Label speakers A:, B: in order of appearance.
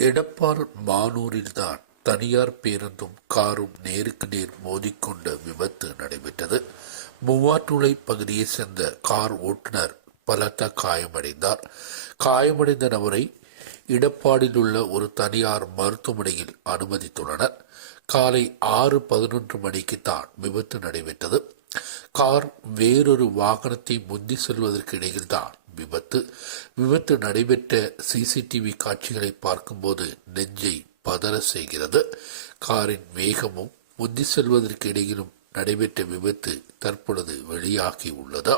A: எடப்பார் மானூரில்தான் தனியார் பேருந்தும் காரும் நேருக்கு நேர் மோதிக்கொண்ட விபத்து நடைபெற்றது. மூவாற்றுளை பகுதியைச் சேர்ந்த கார் ஓட்டுநர் பலத்த காயமடைந்தார். காயமடைந்த நபரை இடப்பாடில் உள்ள ஒரு தனியார் மருத்துவமனையில் அனுமதித்துள்ளனர். காலை ஆறு பதினொன்று மணிக்கு தான் விபத்து நடைபெற்றது. கார் வேறொரு வாகனத்தை முந்தி செல்வதற்கு இடையில்தான் விபத்து. விபத்து நடைபெற்ற சிசிடிவி காட்சிகளை பார்க்கும்போது நெஞ்சை பதற செய்கிறது. காரின் வேகமும் முந்தி செல்வதற்கு இடையிலும் நடைபெற்ற விபத்து தற்பொழுது வெளியாகி உள்ளதா.